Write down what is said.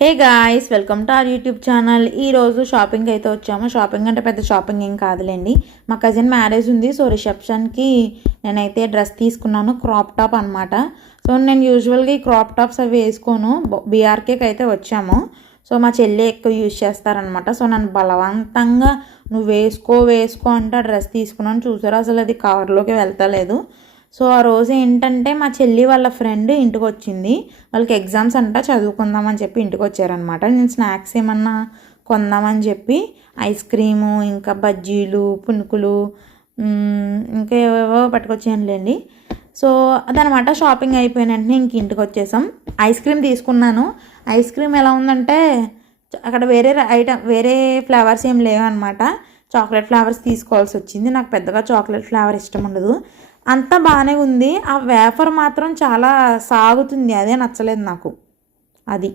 Hey guys, welcome to our YouTube channel. ఈరోజు షాపింగ్కి అయితే వచ్చాము. షాపింగ్ అంటే పెద్ద షాపింగ్ ఏం కాదులేండి. మా కజిన్ మ్యారేజ్ ఉంది. సో రిసెప్షన్కి నేనైతే డ్రెస్ తీసుకున్నాను, క్రాప్ టాప్ అనమాట. సో నేను యూజువల్గా ఈ క్రాప్ టాప్స్ అవి వేసుకోను. బీఆర్కేకి అయితే వచ్చాము. సో మా చెల్లి ఎక్కువ యూజ్ చేస్తారనమాట. సో నన్ను బలవంతంగా నువ్వు వేసుకో అంటే డ్రెస్ తీసుకున్నాను. చూసారు, అసలు అది కవర్లోకి వెళ్తలేదు. సో ఆ రోజు ఏంటంటే మా చెల్లి వాళ్ళ ఫ్రెండ్ ఇంటికి వచ్చింది. వాళ్ళకి ఎగ్జామ్స్ అంట, చదువుకుందామని చెప్పి ఇంటికి వచ్చారనమాట. నేను స్నాక్స్ ఏమన్నా కొందామని చెప్పి ఐస్ క్రీము, ఇంకా బజ్జీలు, పునుకులు, ఇంకా ఏవేవో పట్టుకొచ్చానులేండి. సో అదనమాట. షాపింగ్ అయిపోయిన వెంటనే ఇంక ఇంటికి వచ్చేసాం. ఐస్ క్రీమ్ తీసుకున్నాను. ఐస్ క్రీమ్ ఎలా ఉందంటే అక్కడ వేరే ఫ్లేవర్స్ ఏం లేవన్నమాట. చాక్లెట్ ఫ్లేవర్స్ తీసుకోవాల్సి వచ్చింది. నాకు పెద్దగా చాక్లెట్ ఫ్లేవర్ ఇష్టం ఉండదు. అంతా బాగానే ఉంది. ఆ వేఫర్ మాత్రం చాలా సాగుతుంది, అదే నచ్చలేదు నాకు. అది